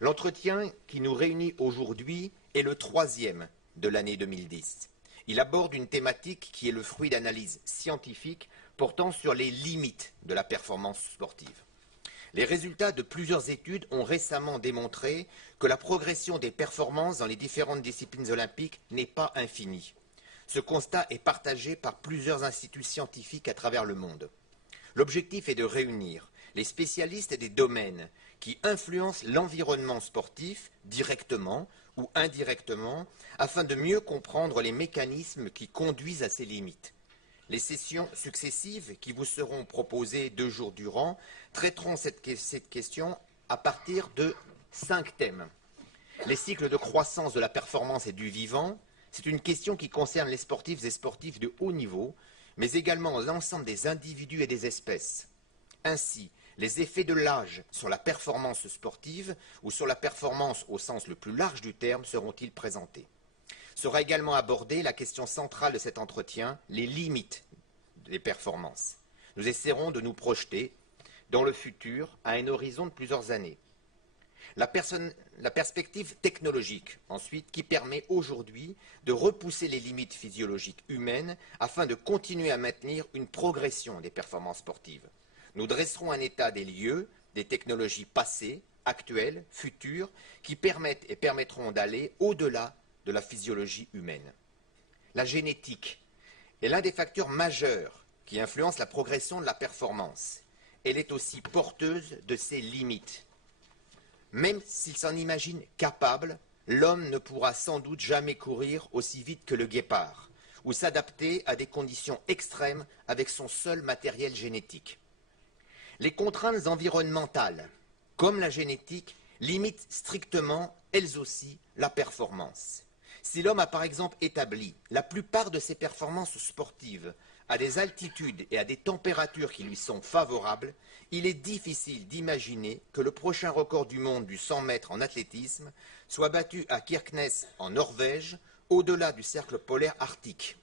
L'entretien qui nous réunit aujourd'hui est le troisième de l'année 2010. Il aborde une thématique qui est le fruit d'analyses scientifiques portant sur les limites de la performance sportive. Les résultats de plusieurs études ont récemment démontré que la progression des performances dans les différentes disciplines olympiques n'est pas infinie. Ce constat est partagé par plusieurs instituts scientifiques à travers le monde. L'objectif est de réunir les spécialistes des domaines qui influencent l'environnement sportif directement ou indirectement afin de mieux comprendre les mécanismes qui conduisent à ces limites. Les sessions successives qui vous seront proposées 2 jours durant traiteront cette question à partir de 5 thèmes. Les cycles de croissance de la performance et du vivant, c'est une question qui concerne les sportifs et sportifs de haut niveau, mais également l'ensemble des individus et des espèces. Ainsi, les effets de l'âge sur la performance sportive ou sur la performance au sens le plus large du terme seront-ils présentés. Sera également abordée la question centrale de cet entretien, les limites des performances. Nous essaierons de nous projeter dans le futur à un horizon de plusieurs années. La perspective technologique, ensuite, qui permet aujourd'hui de repousser les limites physiologiques humaines afin de continuer à maintenir une progression des performances sportives. Nous dresserons un état des lieux, des technologies passées, actuelles, futures, qui permettent et permettront d'aller au-delà de la physiologie humaine. La génétique est l'un des facteurs majeurs qui influence la progression de la performance. Elle est aussi porteuse de ses limites. Même s'il s'en imagine capable, l'homme ne pourra sans doute jamais courir aussi vite que le guépard ou s'adapter à des conditions extrêmes avec son seul matériel génétique. Les contraintes environnementales, comme la génétique, limitent strictement, elles aussi, la performance. Si l'homme a par exemple établi la plupart de ses performances sportives à des altitudes et à des températures qui lui sont favorables, il est difficile d'imaginer que le prochain record du monde du 100 mètres en athlétisme soit battu à Kirkenes en Norvège, au-delà du cercle polaire arctique.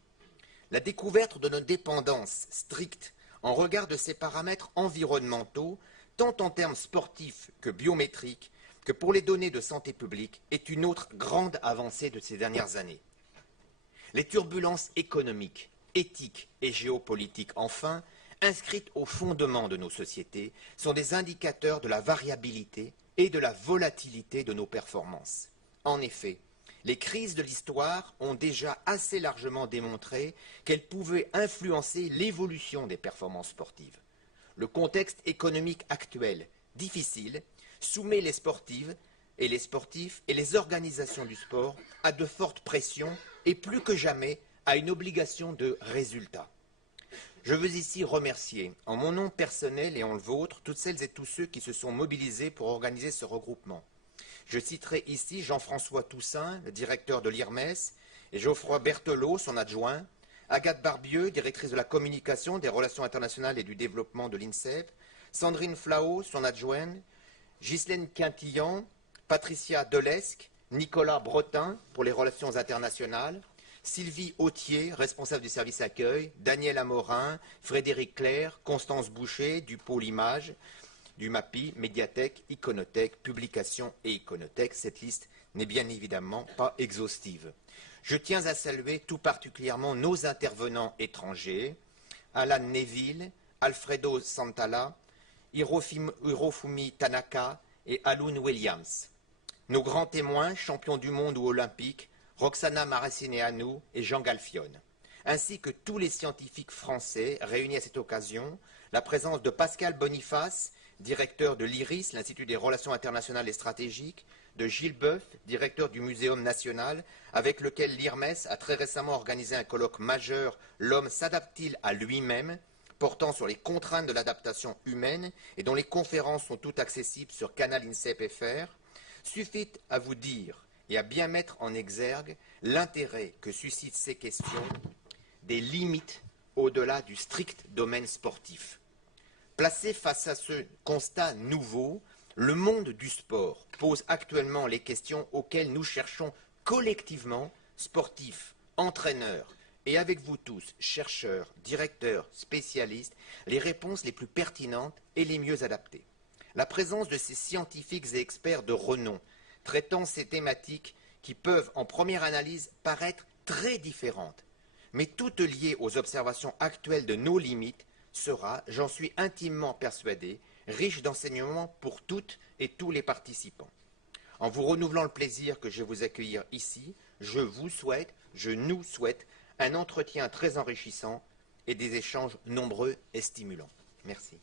La découverte de nos dépendances strictes en regard de ces paramètres environnementaux, tant en termes sportifs que biométriques, que pour les données de santé publique, est une autre grande avancée de ces dernières années. Les turbulences économiques, éthiques et géopolitiques, enfin, inscrites au fondement de nos sociétés, sont des indicateurs de la variabilité et de la volatilité de nos performances. En effet, les crises de l'histoire ont déjà assez largement démontré qu'elles pouvaient influencer l'évolution des performances sportives. Le contexte économique actuel, difficile, soumet les sportives et les sportifs et les organisations du sport à de fortes pressions et plus que jamais à une obligation de résultat. Je veux ici remercier, en mon nom personnel et en le vôtre, toutes celles et tous ceux qui se sont mobilisés pour organiser ce regroupement. Je citerai ici Jean-François Toussaint, le directeur de l'IRMES, et Geoffroy Berthelot, son adjoint, Agathe Barbieux, directrice de la communication, des relations internationales et du développement de l'INSEP, Sandrine Flao, son adjointe, Ghislaine Quintillan, Patricia Delesque, Nicolas Bretin pour les relations internationales, Sylvie Autier, responsable du service accueil, Daniel Amorin, Frédéric Claire, Constance Boucher du pôle image, du MAPI, médiathèque, iconothèque, publication et iconothèque. Cette liste n'est bien évidemment pas exhaustive. Je tiens à saluer tout particulièrement nos intervenants étrangers, Alan Neville, Alfredo Santala, Hirofumi Tanaka et Alun Williams. Nos grands témoins, champions du monde ou olympiques, Roxana Maracineanu et Jean Galfione, ainsi que tous les scientifiques français réunis à cette occasion, la présence de Pascal Boniface, directeur de l'IRIS, l'Institut des relations internationales et stratégiques, de Gilles Boeuf, directeur du Muséum national, avec lequel l'IRMES a très récemment organisé un colloque majeur « L'homme s'adapte-t-il à lui-même ?» portant sur les contraintes de l'adaptation humaine et dont les conférences sont toutes accessibles sur Canal INSEP FR, suffit à vous dire et à bien mettre en exergue l'intérêt que suscitent ces questions des limites au-delà du strict domaine sportif. Placé face à ce constat nouveau, le monde du sport pose actuellement les questions auxquelles nous cherchons collectivement, sportifs, entraîneurs, et avec vous tous, chercheurs, directeurs, spécialistes, les réponses les plus pertinentes et les mieux adaptées. La présence de ces scientifiques et experts de renom traitant ces thématiques qui peuvent, en première analyse, paraître très différentes, mais toutes liées aux observations actuelles de nos limites, sera, j'en suis intimement persuadé, riche d'enseignements pour toutes et tous les participants. En vous renouvelant le plaisir que je vais vous accueillir ici, je nous souhaite un entretien très enrichissant et des échanges nombreux et stimulants. Merci.